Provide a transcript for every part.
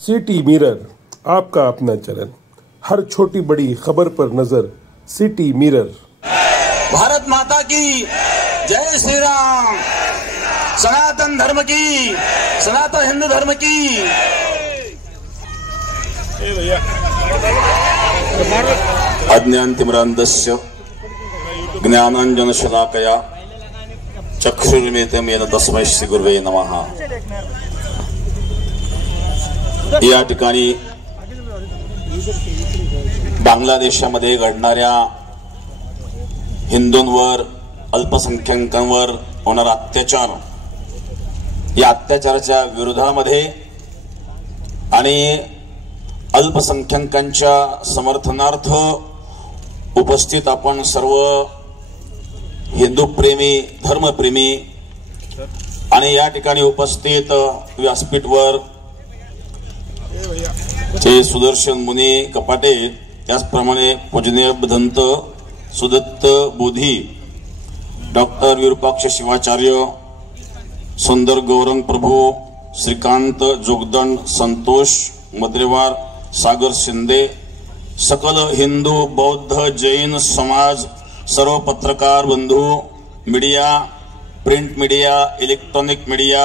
City mirror, आपका अपना channel, हर छोटी बड़ी खबर पर नजर। City mirror. भारत माता की जय श्री राम। सनातन धर्म की, सनातन हिंदू धर्म की। अज्ञानतिमिरान्धस्य ज्ञानाञ्जनशलाकया चक्षुर्मिलितं येन तस्मै श्री गुरुवे नमः। या ठिकाणी बांगलादेशामध्ये घडणाऱ्या हिंदूंवर, अल्पसंख्याकांवर होणारा अत्याचार, या अत्याचाराच्या विरोधामध्ये आणि अल्पसंख्याकांच्या समर्थनार्थ उपस्थित आपण सर्व हिंदू प्रेमी, धर्मप्रेमी आणि या ठिकाणी उपस्थित व्यासपीठवर जे सुदर्शन मुनी कपाटे, त्याचप्रमाणे पूजनीय भदंत सुदत्त बोधी, डॉक्टर विरूपाक्ष शिवाचार्य, सुंदर गौरंग प्रभू, श्रीकांत जोगदंड, संतोष मद्रेवार, सागर शिंदे, सकल हिंदू बौद्ध जैन समाज, सर्व पत्रकार बंधू, media, print media, electronic media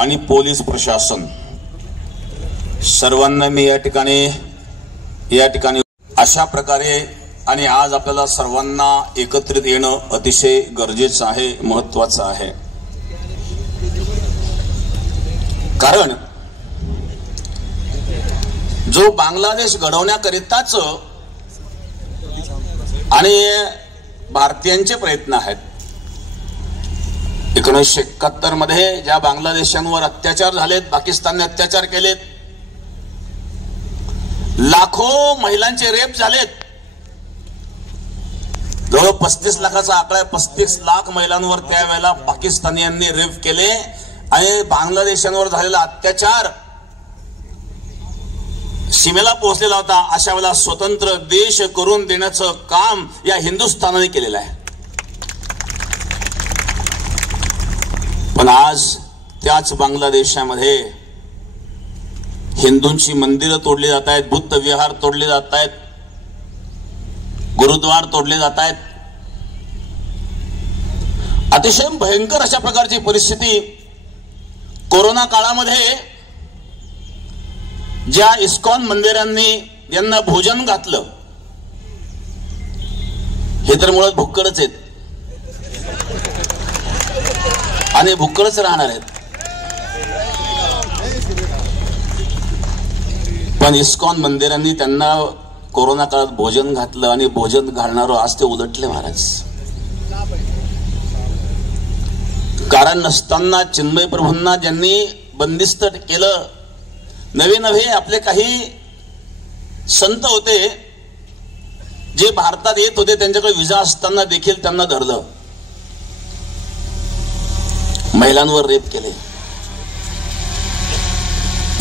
आणि पोलीस प्रशासन, सर्वांना मी या ठिकाणी अशा प्रकारे आणि आज आपल्याला सर्वांना एकत्रित येणं अतिशय गरजेचं आहे, महत्वाचं आहे। कारण जो बांगलादेश घडवण्याकरिताच आणि भारतीयांचे प्रयत्न आहेत। 1971 मध्ये ज्या बांगलादेशांवर अत्याचार झालेत, पाकिस्तानने अत्याचार केलेत, लाखो महिलांचे रेप झालेत, जवळ 35 लाखाचा आकडा आहे, 35 लाख महिलांवर त्यावेळेला पाकिस्तानीयांनी रेप केले आणि बांगलादेशांवर झालेला अत्याचार सीमेला पोहोचलेला होता। अशा वेळेला स्वतंत्र देश करून देण्याचं काम या हिंदुस्थानाने केलेलं आहे। पण आज त्याच बांगलादेशामध्ये हिंदूंची मंदिरं तोडली जात आहेत, बुद्ध विहार तोडले जात आहेत, गुरुद्वार तोडले जात आहेत। अतिशय भयंकर अशा प्रकारची परिस्थिती कोरोना काळामध्ये ज्या इस्कॉन मंदिरांनी यांना भोजन घातलं, हे तर मुळात भुक्कडच आहेत आणि भुक्कडच राहणार आहेत। पण इस्कॉन मंदिरांनी त्यांना कोरोना काळात भोजन घातलं आणि भोजन घालणारं आज ते उलटले महाराज। कारण नसताना चिन्मय प्रभूंना ज्यांनी बंदिस्त केलं, नवे नवे आपले काही संत होते जे भारतात येत होते, त्यांच्याकडे विजा असताना देखील त्यांना धरलं, महिलांवर रेप केले।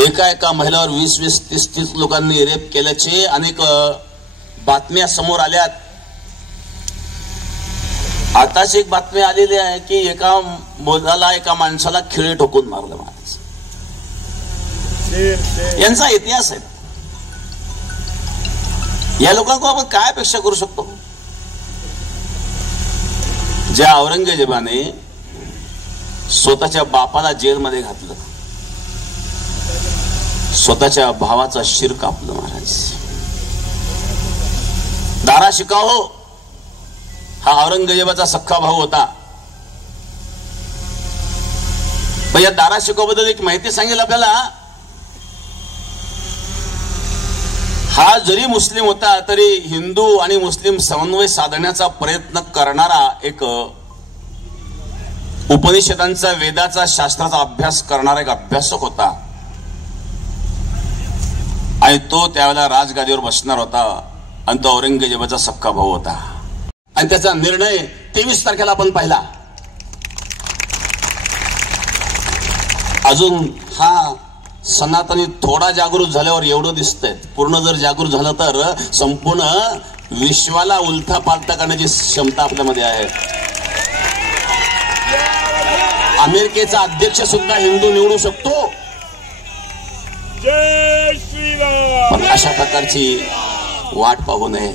एका महिलावर 20-20, 30-30 लोकांनी रेप केल्याचे अनेक बातम्या समोर आल्यात। आताच एक बातमी आलेली आहे की एका माणसाला खिळे ठोकून मारलं महाराज। यांचा इतिहास आहे। या लोकांना आपण काय अपेक्षा करू शकतो? ज्या औरंगजेबाने स्वतःच्या बापाला जेलमध्ये घातलं, स्वतःच्या भावाचा शिर कापलं महाराज। दारा शिकाहो हा औरंगजेबाचा सख्खा भाऊ होता। पण या दारा शिकाहो बद्दल एक माहिती सांगेल आपल्याला। हा जरी मुस्लिम होता तरी हिंदू आणि मुस्लिम समन्वय साधण्याचा प्रयत्न करणारा एक उपनिषदांचा, वेदाचा, शास्त्राचा अभ्यास करणारा एक अभ्यासक होता आणि तो त्यावेळेला राजगादीवर बसणार होता आणि तो औरंगजेबाचा सख्खा भाऊ होता। आणि त्याचा निर्णय 23 तारखेला आपण पाहिला। अजून हा सनातनी थोडा जागृत झाल्यावर एवढं दिसतंय, पूर्ण जर जागृत झालं तर संपूर्ण विश्वाला उलथा पालथा करण्याची क्षमता आपल्यामध्ये आहे। अमेरिकेचा अध्यक्ष सुद्धा हिंदू निवडू शकतो। जय पण अशा प्रकारची वाट पाहू नये.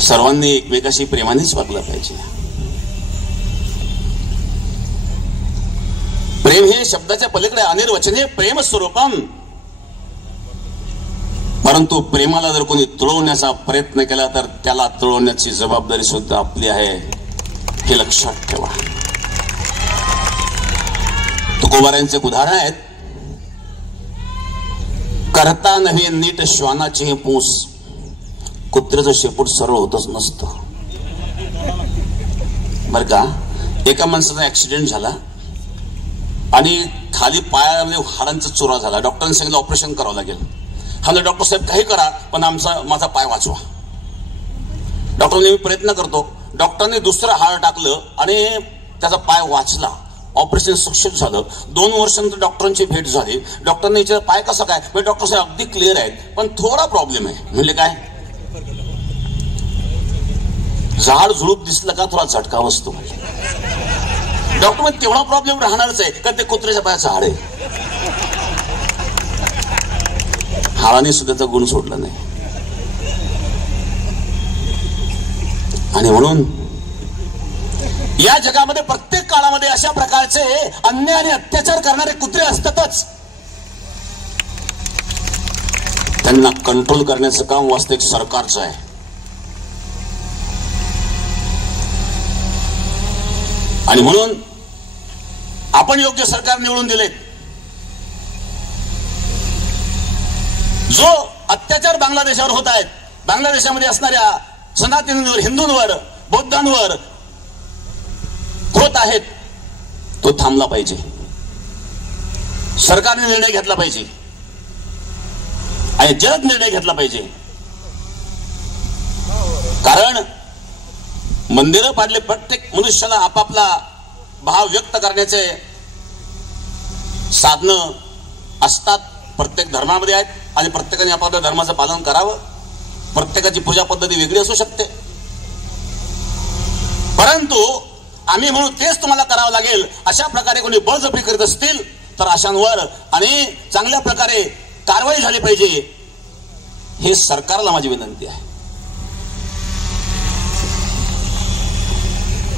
सर्वांनी एकमेकाशी प्रेमानेच वागलं पाहिजे. प्रेम हे शब्दाच्या पलीकडे अनिर्वचनीय प्रेम स्वरूपम. परंतु प्रेमाला जर कोणी तुळवण्याचा प्रयत्न केला तर त्याला तुळवण्याची जबाबदारी सुद्धा आपली आहे, हे लक्षात ठेवा. तुकोबारायांचे उदाहरण आहेत. करता नव्हे नीट श्वानाची पूस, कुत्र्याचं शेपूट सरळ होतच नसतं. बर का, एका माणसाचा ऍक्सिडेंट झाला आणि खाली पायामध्ये हाडांचा चुरा झाला. डॉक्टरांनी सांगितलं ऑपरेशन करावं लागेल. हा डॉक्टर साहेब काही करा पण माझा पाय वाचवा. डॉक्टरांनी प्रयत्न करतो. डॉक्टरांनी दुसरं हाड टाकलं आणि त्याचा पाय वाचला. ऑपरेशन सक्सेस झालं. 2 वर्षांनंतर डॉक्टरांची भेट झाली. डॉक्टरांनी विचारलं पाय कसा काय. म्हणजे डॉक्टर साहेब अगदी क्लिअर आहेत पण थोडा प्रॉब्लेम आहे. म्हणजे काय, झाड झुडूप दिसलं का थोडा झटका बसतो. डॉक्टर म्हणजे तेवढा प्रॉब्लेम राहणारच आहे का ते कुत्र्याच्या पायाचं हाड आहे. हाडाने सुद्धा त्याचा गुण सोडला नाही. आणि म्हणून या जगामध्ये प्रत्येक काळामध्ये अशा प्रकारचे अन्याय आणि अत्याचार करणारे कुत्रे असतातच. त्यांना कंट्रोल करण्याचं काम वास्तविक सरकारचं आहे. आणि म्हणून आपण योग्य सरकार निवडून दिले. जो अत्याचार बांगलादेशावर होत आहेत, बांगलादेशामध्ये असणाऱ्या सनातनींवर, हिंदूंवर, बौद्धांवर होत आहेत, तो थांबला पाहिजे. सरकारने निर्णय घेतला पाहिजे आणि जलद निर्णय घेतला पाहिजे. कारण मंदिरं पाडले, प्रत्येक मनुष्याला आपापला भाव व्यक्त करण्याचे साधनं असतात. प्रत्येक धर्मामध्ये आहेत आणि प्रत्येकाने आपापल्या धर्माचं पालन करावं. प्रत्येकाची पूजा पद्धती वेगळी असू शकते. परंतु आम्ही म्हणून तेच तुम्हाला करावं लागेल अशा प्रकारे कोणी बळजबरी करीत असतील तर अशांवर आणि चांगल्या प्रकारे कारवाई झाली पाहिजे, हे सरकारला माझी विनंती आहे.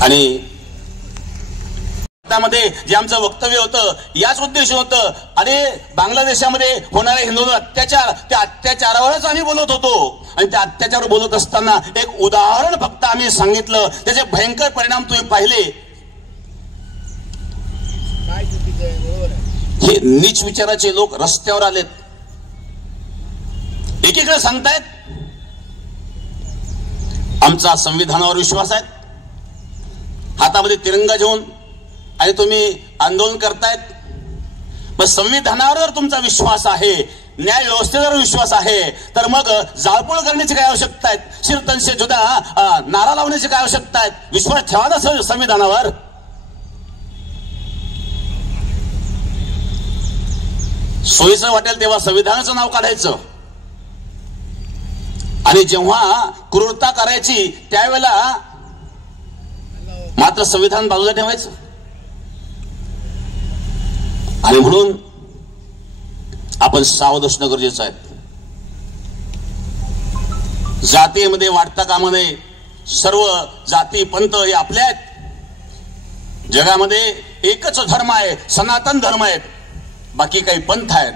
आणि त्यामध्ये जे आमचं वक्तव्य होतं याच उद्देश होतं. आणि बांगलादेशामध्ये होणारे हिंदूंवर अत्याचार, त्या अत्याचारावरच आम्ही बोलत होतो. आणि त्या अत्याचारावर बोलत असताना एक उदाहरण फक्त आम्ही सांगितलं. त्याचे भयंकर परिणाम तुम्ही पाहिले. हे नीच विचाराचे लोक रस्त्यावर आलेत. एकीकडे सांगतायत आमचा संविधानावर विश्वास आहे, हातामध्ये तिरंगा घेऊन, आणि तुम्ही आंदोलन करतायत. मग संविधानावर जर तुमचा विश्वास आहे, न्याय व्यवस्थेवर विश्वास आहे, तर मग जाळपोळ करण्याची काय आवश्यकता आहे. शिरतनशे जुदा नारा लावण्याची काय आवश्यकता आहे. विश्वास ठेवा ना संविधानावर. सोयीचं वाटेल तेव्हा संविधानाचं नाव काढायचं आणि जेव्हा क्रूरता करायची त्यावेळेला मात्र संविधान बाजूला ठेवायचं. आणि म्हणून आपण सावध असणं गरजेचं आहे. जातीमध्ये वाढता कामा नये. सर्व जाती पंथ हे आपल्या आहेत. जगामध्ये एकच धर्म आहे, सनातन धर्म आहेत. बाकी काही पंथ आहेत.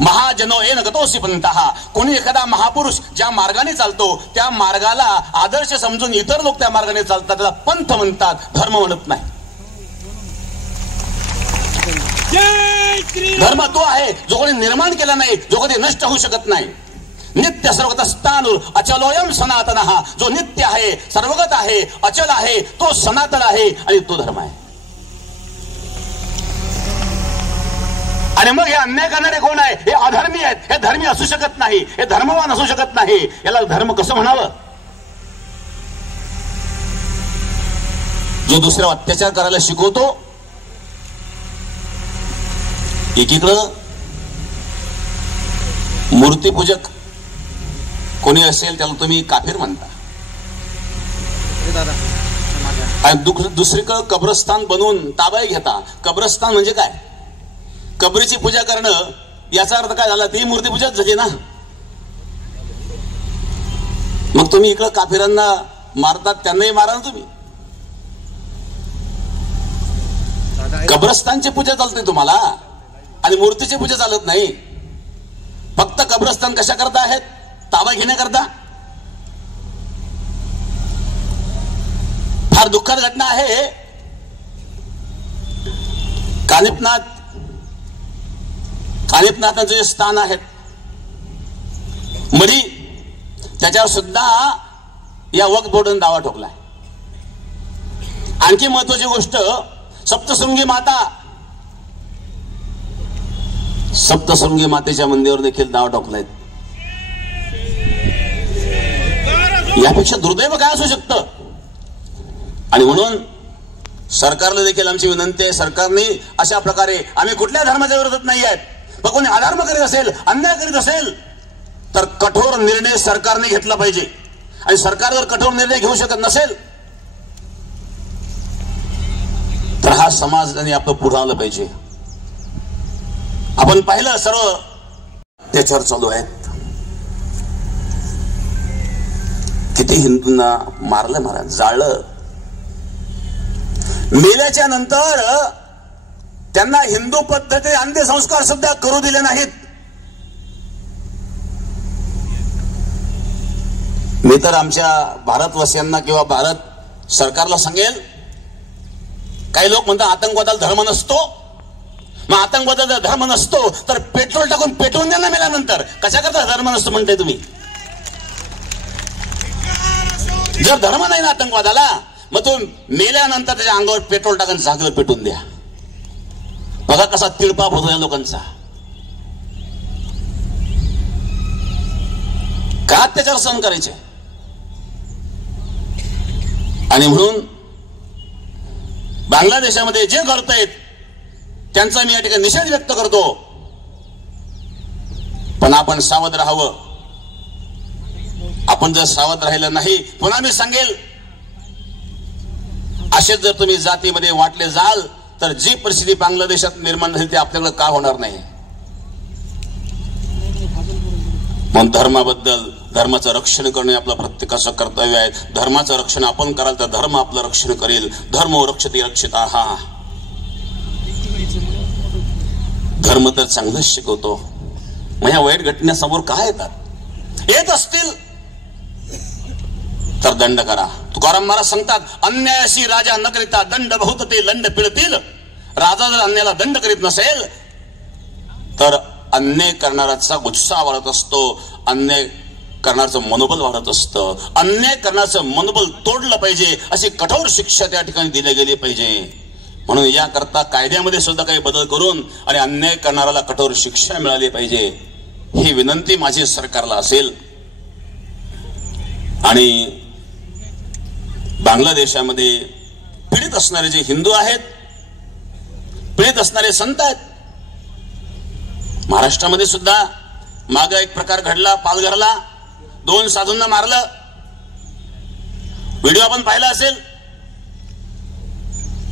महाजनो येन गतोसी पंथहा. कोणी एखादा महापुरुष ज्या मार्गाने चालतो त्या मार्गाला आदर्श समजून इतर लोक त्या मार्गाने चालतात, त्याला पंथ म्हणतात, धर्म म्हणत नाही. धर्म तो आहे जो कोणी निर्माण केला नाही, जो कधी नष्ट होऊ शकत नाही. नित्य सर्वगत स्थाणुर अचलोयम सनातन. जो नित्य आहे, सर्वगत आहे, अचल आहे, तो सनातन आहे आणि तो धर्म आहे. आणि मग हे अन्याय करणारे कोण आहे? हे अधर्मी आहेत. हे धर्मी असू शकत नाही, हे धर्मवान असू शकत नाही. याला धर्म कसं म्हणावं? जो दुसऱ्यावर अत्याचार करायला शिकवतो, एकीकडं मूर्तीपूजक कोणी असेल त्याला तुम्ही काफिर म्हणता, आणि दुसरीकडे कब्रस्तान बनवून ताबा घेता. कब्रस्तान म्हणजे काय? कबरीची पूजा करणं याचा अर्थ काय झाला? ती मूर्तीपूजाच झाली ना. मग तुम्ही इकडं काफिरांना मारतात, त्यांनाही मारा ना तुम्ही. कब्रस्तानची पूजा चालते तुम्हाला आणि मूर्तीची पूजा चालत नाही. फक्त कब्रस्तान कशा करता आहेत? ताबा घेण्याकरता. फार दुःखद घटना आहे. कानिपनाथांचे जे स्थान आहेत मरी, त्याच्यावर सुद्धा या वक्फ बोर्डाने दावा ठोकलाय. आणखी महत्वाची गोष्ट, सप्तशृंगी मातेच्या मंदिरावर देखील दावा ठोकलाय. यापेक्षा दुर्दैव काय असू शकतं? आणि म्हणून सरकारला देखील आमची विनंती आहे, सरकारने अशा प्रकारे, आम्ही कुठल्या धर्माच्या विरोधात नाही आहेत, पण कोणी अधर्म करीत असेल, अन्याय करीत असेल तर कठोर निर्णय सरकारने घेतला पाहिजे. आणि सरकार जर कठोर निर्णय घेऊ शकत नसेल तर हा समाज त्यांनी आपलं पुढे आलं पाहिजे. आपण पाहिलं सर्व त्याच्यावर चालू आहेत. किती हिंदूंना मारलं, जाळलं. मेल्याच्या नंतर त्यांना हिंदू पद्धतीने अंत्यसंस्कार सुद्धा करू दिले नाहीत. मी तर आमच्या भारतवासियांना किंवा भारत सरकारला सांगेल, काही लोक म्हणतात आतंकवादाला धर्म नसतो. मग आतंकवादाचा धर्म नसतो तर पेट्रोल टाकून पेटवून द्या ना मेल्यानंतर. कशा करता धर्म नसतो म्हणताय तुम्ही? जर धर्म नाही ना आतंकवादाला, मग तो मेल्यानंतर त्याच्या अंगावर पेट्रोल टाकून जागेवर पेटून द्या. बघा कसा तिळपाप होतो या लोकांचा. का अत्याचार सहन करायचे? आणि म्हणून बांगलादेशामध्ये जे घडतायत त्यांचा मी या ठिकाणी निषेध व्यक्त करतो. पण आपण सावध राहावं. आपण जर सावध राहिलं नाही, पुन्हा मी सांगेल, असेच जर तुम्ही जातीमध्ये वाटले जाल तर जी परिस्थिती बांगलादेशात निर्माण झाली ती आपल्याला का होणार नाही? पण धर्माचं रक्षण करणे आपलं प्रत्येकाचं कर्तव्य आहे. धर्माचं रक्षण आपण कराल तर धर्म आपलं रक्षण करेल. धर्म रक्षते रक्षिताः. धर्म तर चांगलंच शिकवतो. मग ह्या वाईट घटनेसमोर काय येत असतील तर दंड करा. तुकाराम महाराज सांगतात, अन्यायाशी राजा न करिता दंड बहुत ते लंड पिळतील. राजा जर अन्यायाला दंड करीत नसेल तर अन्याय करणाऱ्याचा उत्साह वाढत असतो, अन्याय करण्याचं मनोबल वाढत असतं. अन्याय करण्याचं मनोबल तोडलं पाहिजे, अशी कठोर शिक्षा त्या ठिकाणी दिली गेली पाहिजे. म्हणून याकरता कायद्यामध्ये सुद्धा काही बदल करून आणि अन्याय करणाऱ्याला कठोर शिक्षा मिळाली पाहिजे, ही विनंती माझी सरकारला असेल. आणि बांगलादेशामध्ये पीडित असणारे जे हिंदू आहेत, पीडित असणारे संत आहेत, महाराष्ट्रामध्ये सुद्धा माग एक प्रकार घडला. पालघरला 2 साधूंना मारलं. व्हिडिओ आपण पाहिला असेल.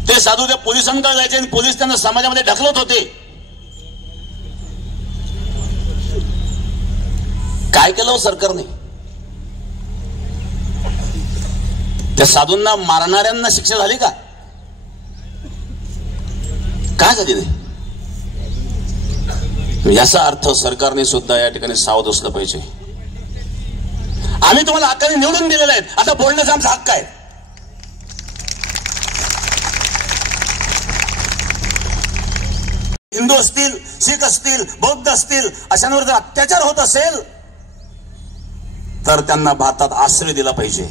ते साधू त्या पोलिसांकडे जायचे आणि पोलीस त्यांना समाजामध्ये ढकलत होते. काय केलं सरकारने? त्या साधूंना मारणाऱ्यांना शिक्षा झाली का? काय झाली नाही? याचा अर्थ सरकारने सुद्धा या ठिकाणी सावध असलं पाहिजे. आम्ही तुम्हाला हक्काने निवडून दिलेले आहेत, आता बोलण्याचा आमचा हक्क आहे. हिंदू असतील, शीख असतील, बौद्ध असतील, अशांवर जर अत्याचार होत असेल तर त्यांना भारतात आश्रय दिला पाहिजे.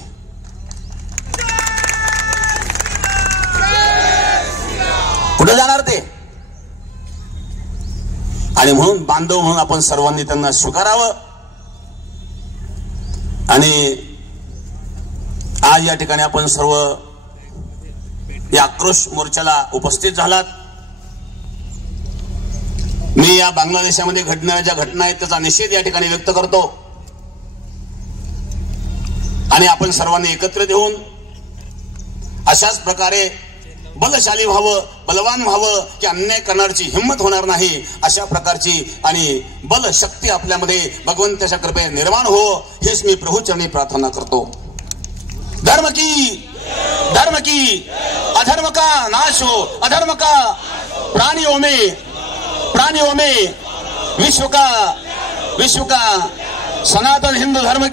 कुठे जाणार ते? आणि म्हणून बांधव म्हणून आपण सर्वांनी त्यांना स्वीकारावं. आणि आज या ठिकाणी आपण सर्व या आक्रोश मोर्चाला उपस्थित झालात. मी या बांगलादेशामध्ये घडणाऱ्या ज्या घटना आहेत त्याचा निषेध या ठिकाणी व्यक्त करतो. आणि आपण सर्वांनी एकत्र येऊन अशाच प्रकारे बलशाली व्हावं, बलवान व्हावं, की अन्याय करण्याची हिंमत होणार नाही, अशा प्रकारची आणि बल शक्ती आपल्यामध्ये भगवंताच्या कृपेने निर्माण हो, हेच मी प्रभूचरणी प्रार्थना करतो. धर्म की अधर्म का नाश हो, अधर्म का प्राणियों में विश्व का सनातन हिंदू धर्म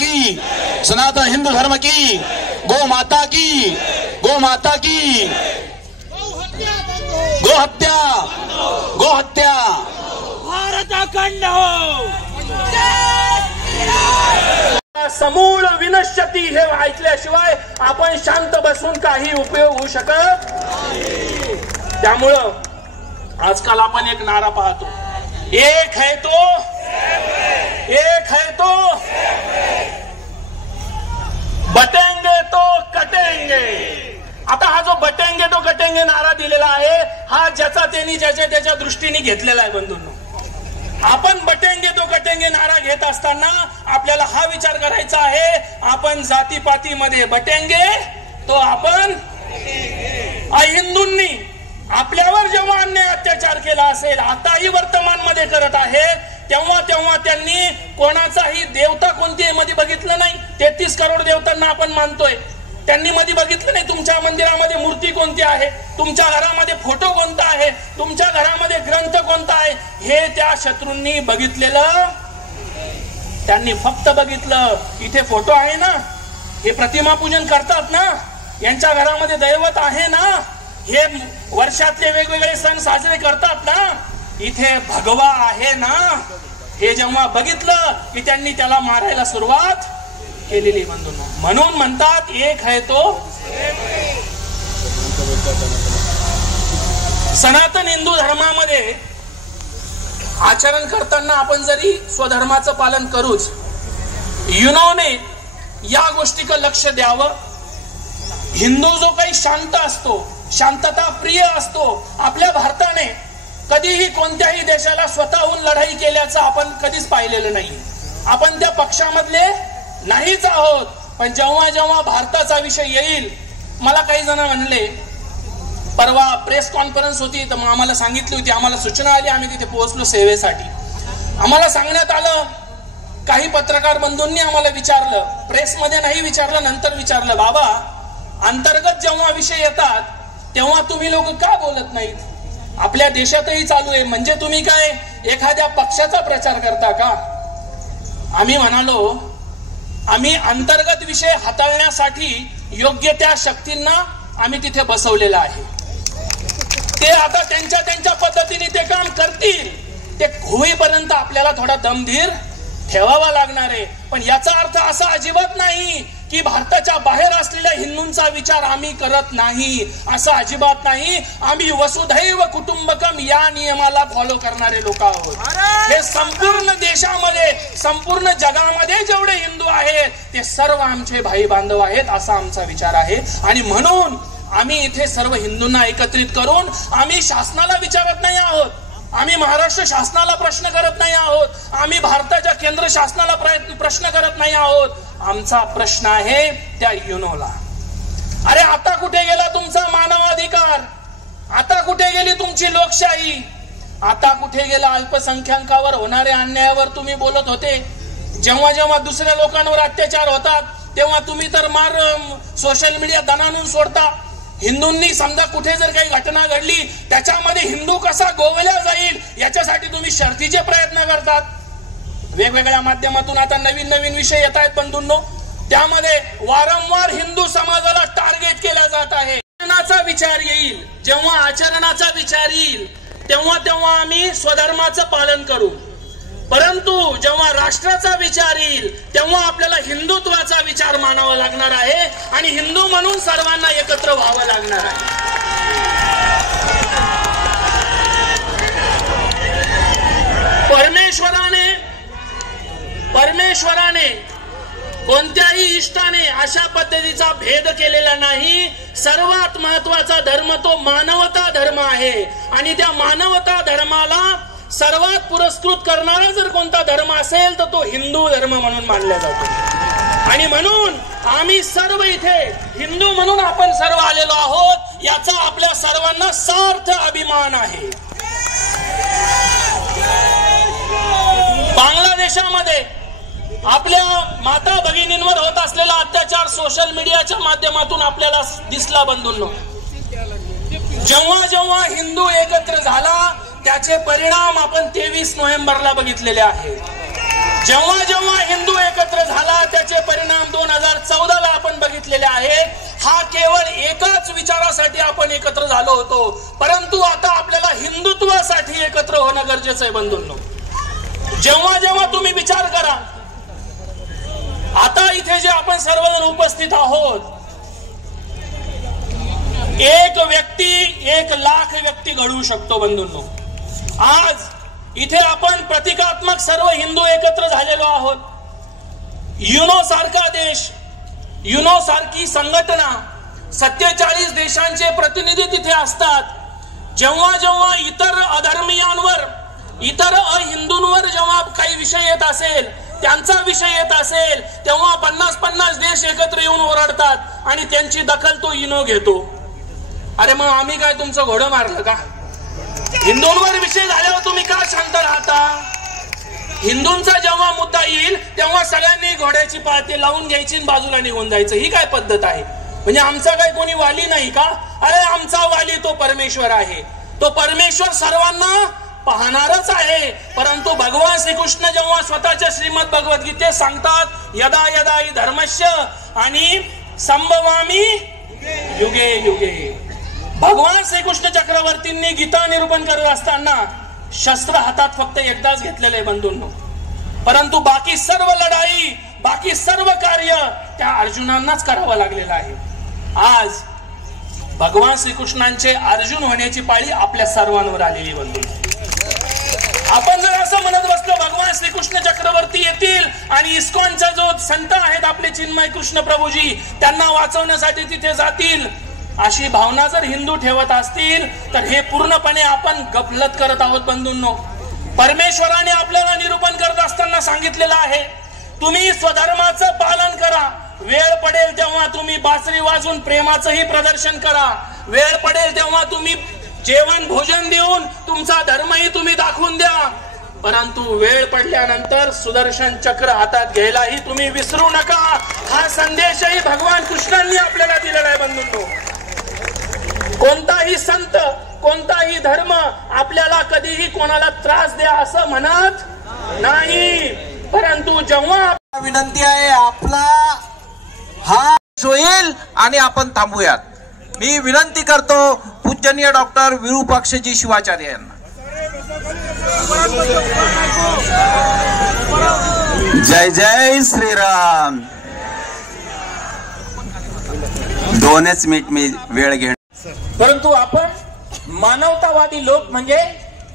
की गो माता की गो हत्या भारत अखंड हो. समूळ विनश्यती हे ऐकल्याशिवाय आपण शांत बसून काही उपयोग होऊ शकत. त्यामुळं आजकाल आपण एक नारा पाहतो, एक है तो बटेंगे तो कटेंगे. आता हा जो बटेंगे तो कटेंगे नारा दिलेला आहे, हा ज्याचा त्यांनी ज्याच्या दृष्टीने घेतलेला आहे. बंधूंनो, आपण बटेंगे तो कटेंगे नारा घेत असताना आपल्याला हा विचार करायचा आहे, आपण जातीपातीमध्ये बटेंगे तो आपण हिंदूंनी आपल्यावर जेव्हा अन्याय अत्याचार केला असेल, आताही वर्तमान मध्ये करत आहेत, तेव्हा त्यांनी कोणाचाही देवता कोणती मध्ये बघितलं नाही. 33 करोड देवतांना आपण मानतोय, त्यांनी मध्ये बघितलं नाही तुमच्या मंदिरामध्ये मूर्ती कोणती आहे, तुमच्या घरामध्ये फोटो कोणता आहे, तुमच्या घरामध्ये ग्रंथ कोणता आहे, हे त्या शत्रूंनी बघितलेलं. त्यांनी फक्त बघितलं इथे फोटो आहे ना, हे प्रतिमा पूजन करतात ना, यांच्या घरामध्ये दैवत आहे ना, हे वर्षातले वेगवेगळे सण साजरे करतात ना, इथे भगवा आहे ना, हे जेव्हा बघितलं की त्यांनी त्याला मारायला सुरुवात केलेली. बंधूंनो, म्हणून म्हणतात एक है तो. सनातन हिंदू धर्मामध्ये आचरण करताना आपण जरी स्वधर्माचं पालन करूच, युनोने या गोष्टीकडे लक्ष द्यावं. हिंदू जो काही शांत असतो, शांतता प्रिय असतो, आपल्या भारताने कधीही कोणत्याही देशाला स्वतःहून लढाई केल्याचं आपण कधीच पाहिलेलं नाही. आपण त्या पक्षामधले नाहीच आहोत. पण जेव्हा भारताचा विषय येईल, मला काही जण म्हणले, परवा प्रेस कॉन्फरन्स होती तर आम्हाला सांगितली होती, आम्हाला सूचना आली, आम्ही तिथे पोहोचलो सेवेसाठी. आम्हाला सांगण्यात आलं, काही पत्रकार बंधूंनी आम्हाला विचारलं, प्रेसमध्ये नाही विचारलं, नंतर विचारलं, बाबा अंतर्गत जेव्हा विषय येतात तेव्हा तुम्ही लोक का बोलत नाहीत? आपल्या देशातही चालू आहे, म्हणजे तुम्ही काय एखाद्या पक्षाचा प्रचार करता का? आम्ही म्हणालो, आम्ही अंतर्गत विषय हाताळण्यासाठी योग्य त्या शक्तींना आम्ही तिथे बसवलेलं आहे. ते आता त्यांच्या पद्धतीने ते काम करतील. ते होईपर्यंत आपल्याला थोडा दमधीर ठेवावा लागणार आहे. पण याचा अर्थ असा अजिबात नाही की भारताच्या बाहेर असलेल्या हिंदूंचा विचार आम्ही करत नाही, असं अजिबात नाही. आम्ही वसुधैव कुटुंबकम या नियमाला फॉलो करणारे लोक आहोत. हे संपूर्ण देशामध्ये, संपूर्ण जगामध्ये जेवढे हिंदू आहेत ते सर्व आमचे भाई बांधव आहेत, असा आमचा विचार आहे. आणि म्हणून आम्ही इथे सर्व हिंदूंना एकत्रित करून आम्ही शासनाला विचारत नाही आहोत, आम्ही महाराष्ट्र शासनाला प्रश्न करत नाही आहोत, आम्ही भारताच्या केंद्र शासनाला प्रश्न करत नाही आहोत. आमचा प्रश्न आहे त्या युनोला. अरे आता कुठे गेला तुमचा मानवाधिकार? आता कुठे गेली तुमची लोकशाही? आता कुठे गेला अल्पसंख्याकांवर होणाऱ्या अन्यायावर तुम्ही बोलत होते? जेव्हा दुसऱ्या लोकांवर अत्याचार होतात तेव्हा तुम्ही तर सोशल मीडिया दणानून सोडता. हिंदूंनी समजा कुठे जर काही घटना घडली त्याच्यामध्ये हिंदू कसा गोवल्या जाईल याच्यासाठी तुम्ही शर्थीचे प्रयत्न करतात. वेगवेगळ्या माध्यमातून आता नवीन विषय येत आहेत बंधूंनो, त्यामध्ये वारंवार हिंदू समाजाला टार्गेट केला जात आहे. आचरणाचा विचार येईल, जेव्हा आचरणाचा विचार येईल तेव्हा आम्ही स्वधर्माचं पालन करू. परंतु जेव्हा राष्ट्राचा विचार येईल तेव्हा आपल्याला हिंदुत्वाचा विचार मानावा लागणार आहे आणि हिंदू म्हणून सर्वांना एकत्र व्हावं लागणार आहे. परमेश्वराने कोणत्याही इष्टाने अशा पद्धतीचा भेद केलेला नाही. सर्वात महत्वाचा धर्म तो मानवता धर्म आहे आणि त्या मानवता धर्माला सर्वात पुरस्कृत करणारा जर कोणता धर्म असेल तर तो हिंदू धर्म म्हणून मानला जातो. आणि म्हणून आम्ही सर्व इथे हिंदू म्हणून आपण सर्व आलेलो आहोत, याचा आपल्या सर्वांना सार्थ अभिमान आहे. बांगलादेशामध्ये आपल्या माता भगिनींवर होत असलेला अत्याचार सोशल मीडियाच्या माध्यमातून आपल्याला दिसला बंधूंनो. जेव्हा जेव्हा हिंदू एकत्र झाला त्याचे परिणाम आपण 23 नोव्हेंबरला बघितलेले आहे. जेव्हा जेव्हा हिंदू एकत्र झाला त्याचे परिणाम 2014ला आपण बघितलेले आहेत. हा केवळ एकाच विचारासाठी आपण एकत्र झालो होतो, परंतु आता आपल्याला हिंदुत्वासाठी एकत्र होणं गरजेचं आहे बंधूंनो. जेव्हा जेव्हा तुम्ही विचार करा, आता इथे जे आपण सर्वजण उपस्थित आहोत, एक व्यक्ती 1 लाख व्यक्ती घडवू शकतो बंधूंनो. आज इथे आपण प्रतिकात्मक सर्व हिंदू एकत्र झालेलो आहोत. युनो सारखा देश, युनो सारखी संघटना, 47 देशांचे प्रतिनिधी तिथे असतात. जेव्हा जेव्हा इतर अधर्मीयांवर, इतर अहिंदूंवर जेव्हा काही विषय येत असेल, त्यांचा विषय येत असेल, तेव्हा 50-50 देश एकत्र येऊन ओरडतात आणि त्यांची दखल तो युनो घेतो. अरे मग आम्ही काय तुमचं घोडं मारलं का? हिंदूंवर विषय झाल्यावर तुम्ही का शांत राहता? हिंदूंचा जेव्हा मुद्दा येईल तेव्हा सगळ्यांनी घोड्याची पाळती लावून घ्यायची आणि बाजूला निघून जायचं, ही काय पद्धत आहे? म्हणजे आमचा काही कोणी वाली नाही का? अरे आमचा वाली तो परमेश्वर आहे. तो परमेश्वर सर्वांना पाहणारच आहे. परंतु भगवान श्रीकृष्ण जेव्हा स्वतःच्या श्रीमद भगवद्गीतेत सांगतात, यदा यदा हि धर्मस्य आणि संभवामी युगे युगे. भगवान श्रीकृष्ण चक्रवर्तींनी गीता निरूपण करत असताना शस्त्र हातात फक्त एकदाच घेतलेले आहे बंधूंनो. परंतु बाकी सर्व लढाई, बाकी सर्व कार्य त्या अर्जुनांनाच करावं लागलेलं आहे. आज भगवान श्रीकृष्णांचे अर्जुन होण्याची पाळी आपल्या सर्वांवर आलेली बंधू. आपण जर असं म्हणत बसलो भगवान श्रीकृष्ण चक्रवर्ती येतील आणि इस्कॉनचा जो संत आहेत आपले चिन्मय कृष्ण प्रभूजी, त्यांना वाचवण्यासाठी तिथे जातील, अशी भावना जर हिंदू ठेवत असतील तर हे पूर्णपणे आपण गफलत करत आहोत बंधूंनो. परमेश्वराने आपल्याला निरूपण करत असताना सांगितलेलं आहे, तुम्ही स्वधर्माचं पालन करा. वेळ पडेल तेव्हा तुम्ही बासरी वाजून प्रेमाचंही प्रदर्शन करा. वेळ पडेल तेव्हा तुम्ही जेवण भोजन देऊन तुमचा धर्मही तुम्ही दाखवून द्या. परंतु वेळ पडल्यानंतर सुदर्शन चक्र हातात घ्यायलाही तुम्ही विसरू नका. हा संदेशही भगवान कृष्णांनी आपल्याला दिलेला आहे बंधूंनो. कोणताही संत, कोणताही धर्म आपल्याला कधीही कोणाला त्रास द्या असं म्हणत नाही. परंतु जेव्हा विनंती आहे, आपला हा होईल आणि आपण थांबूयात. मी विनंती करतो पूजनीय डॉक्टर विरूपाक्षजी शिवाचार्य यांना. जय जय श्रीराम. 2 मिनिट मी वेळ घेणार. परंतु आपण मानवतावादी लोक म्हणजे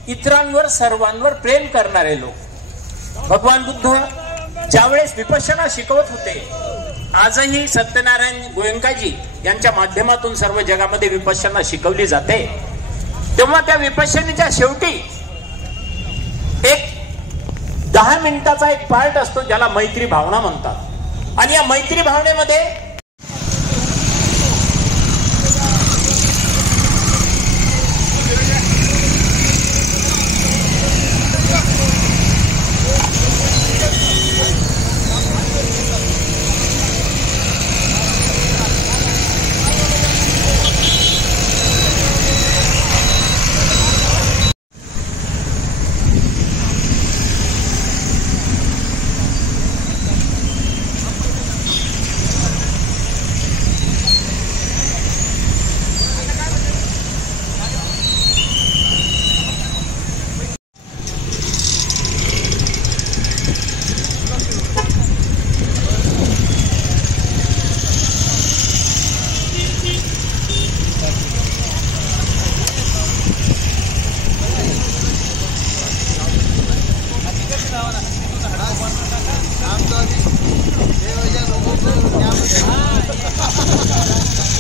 इतरांवर सर्वांवर प्रेम करणारे लोक. भगवान बुद्ध ज्यावेळेस विपश्यना शिकवत होते, आजही सत्यनारायण गोयंकाजी यांच्या माध्यमातून सर्व जगामध्ये विपश्यना शिकवली जाते, तेव्हा त्या विपश्यनेच्या शेवटी एक 10 मिनिटाचा एक पार्ट असतो ज्याला मैत्री भावना म्हणतात. आणि या मैत्री भावनेमध्ये